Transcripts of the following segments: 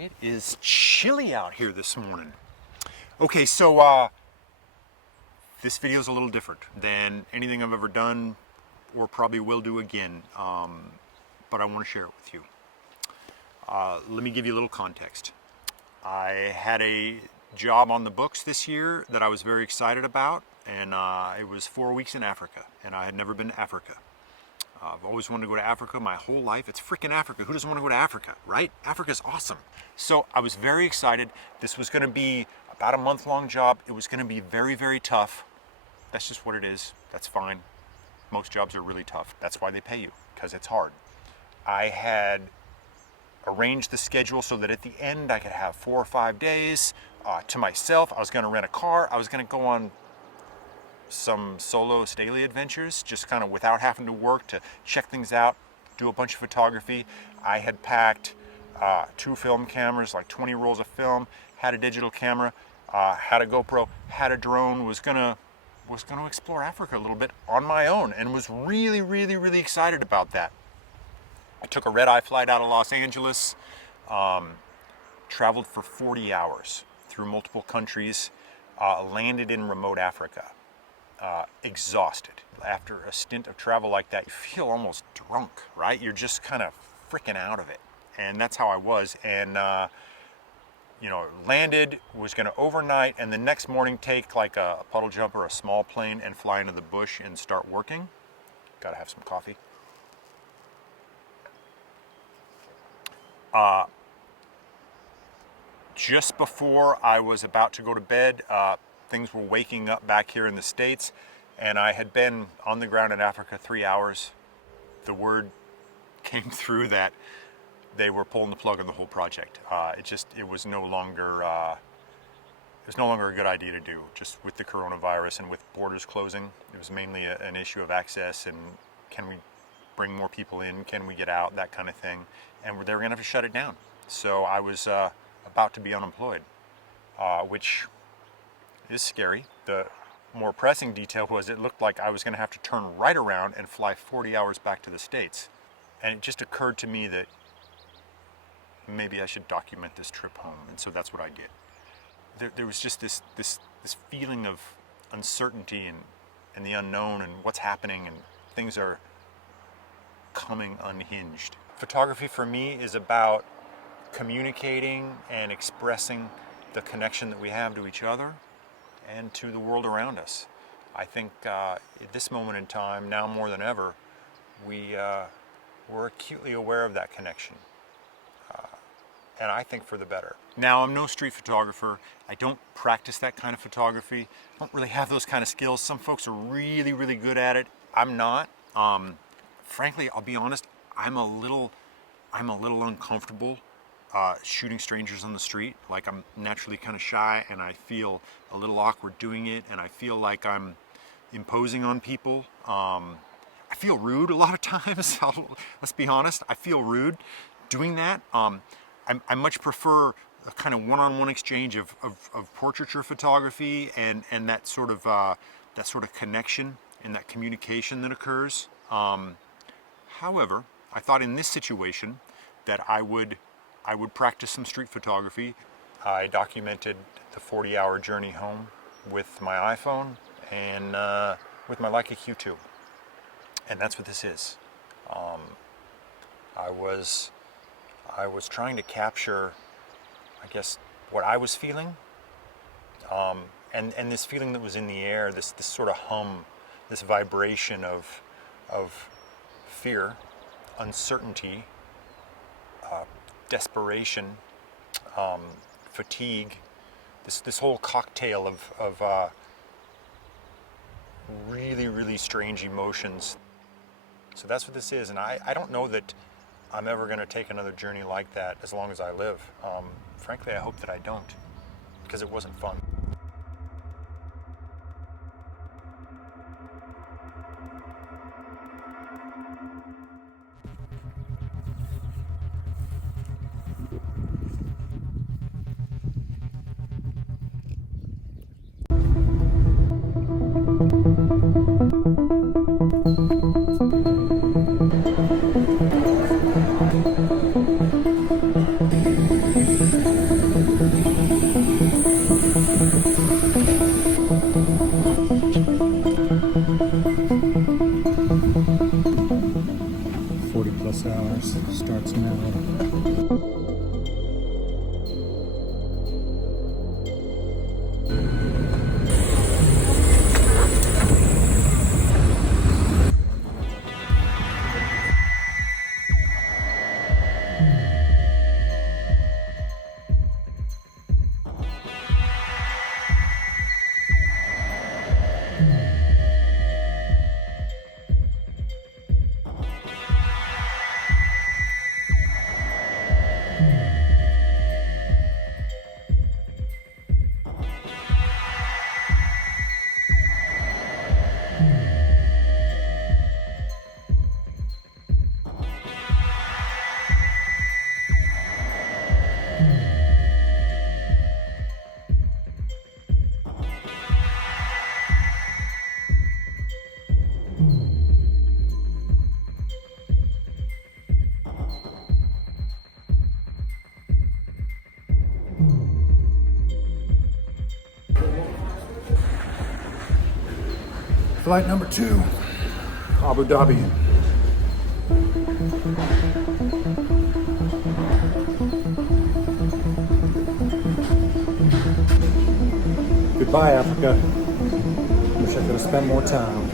It is chilly out here this morning. Okay, so this video is a little different than anything I've ever done or probably will do again, but I want to share it with you. Let me give you a little context. I had a job on the books this year that I was very excited about, and it was 4 weeks in Africa, and I had never been to Africa. I've always wanted to go to Africa my whole life. It's freaking Africa. Who doesn't want to go to Africa, right? Africa's awesome. So I was very excited. This was going to be about a month-long job. It was going to be very, very tough. That's just what it is. That's fine. Most jobs are really tough. That's why they pay you, because it's hard. I had arranged the schedule so that at the end I could have 4 or 5 days to myself. I was going to rent a car. I was going to go on some solo daily adventures, just kind of without having to work, to check things out, do a bunch of photography. I had packed 2 film cameras, like 20 rolls of film, had a digital camera, had a GoPro, had a drone, was gonna explore Africa a little bit on my own, and was really, really, really excited about that. I took a red-eye flight out of Los Angeles, traveled for 40 hours through multiple countries, landed in remote Africa. Exhausted. After a stint of travel like that, you feel almost drunk, right? You're just kind of freaking out of it. And that's how I was. And, landed, was going to overnight, and the next morning take like a puddle jumper, a small plane, and fly into the bush and start working. Gotta have some coffee. Just before I was about to go to bed, things were waking up back here in the States, and I had been on the ground in Africa 3 hours. The word came through that they were pulling the plug on the whole project. It was no longer a good idea to do, just with the coronavirus and with borders closing. It was mainly an issue of access and can we bring more people in, can we get out, that kind of thing. And they were gonna have to shut it down. So I was about to be unemployed, which is scary. The more pressing detail was it looked like I was going to have to turn right around and fly 40 hours back to the States. And it just occurred to me that maybe I should document this trip home. And so that's what I did. There was just this feeling of uncertainty and the unknown and what's happening, and things are coming unhinged. Photography for me is about communicating and expressing the connection that we have to each other and to the world around us. I think at this moment in time, now more than ever, we're acutely aware of that connection. And I think for the better. Now, I'm no street photographer. I don't practice that kind of photography. I don't really have those kind of skills. Some folks are really, really good at it. I'm not. Frankly, I'll be honest, I'm a little uncomfortable shooting strangers on the street. Like, I'm naturally kind of shy, and I feel a little awkward doing it, and I feel like I'm imposing on people. I feel rude a lot of times. Let's be honest, I feel rude doing that. I much prefer a kind of one-on-one exchange of portraiture photography and that sort of connection and that communication that occurs. However, I thought in this situation that I would practice some street photography. I documented the 40-hour journey home with my iPhone and with my Leica Q2. And that's what this is. I was trying to capture, I guess, what I was feeling, and this feeling that was in the air, this sort of hum, this vibration of fear, uncertainty, desperation, fatigue, this whole cocktail of really, really strange emotions. So that's what this is, and I don't know that I'm ever going to take another journey like that as long as I live. Frankly, I hope that I don't, because it wasn't fun. starts now. Flight number 2, Abu Dhabi. Goodbye, Africa. Wish I could have spent more time.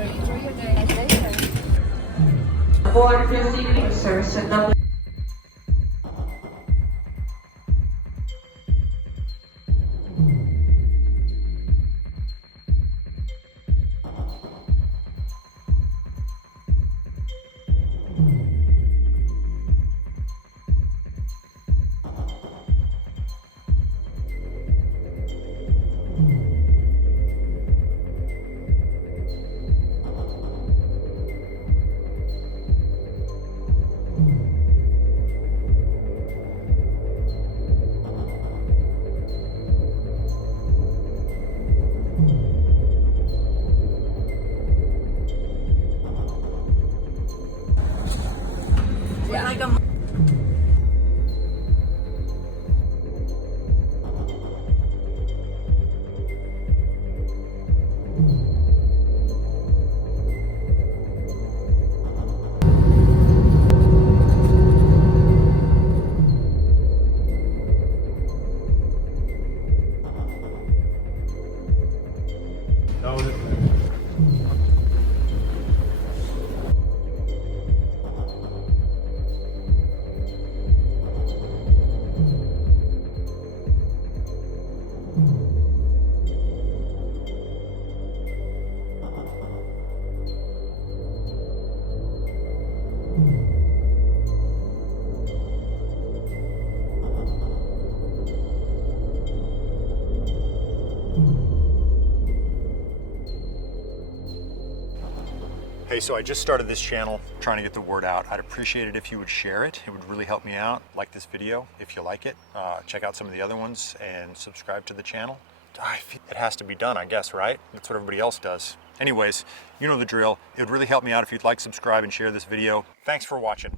Enjoy your day. Board receiving service at number that was it. Hey, so I just started this channel trying to get the word out. I'd appreciate it if you would share it. It would really help me out. Like this video if you like it. Check out some of the other ones and subscribe to the channel. It has to be done, I guess, right? That's what everybody else does. Anyways, you know the drill. It would really help me out if you'd like, subscribe, and share this video. Thanks for watching.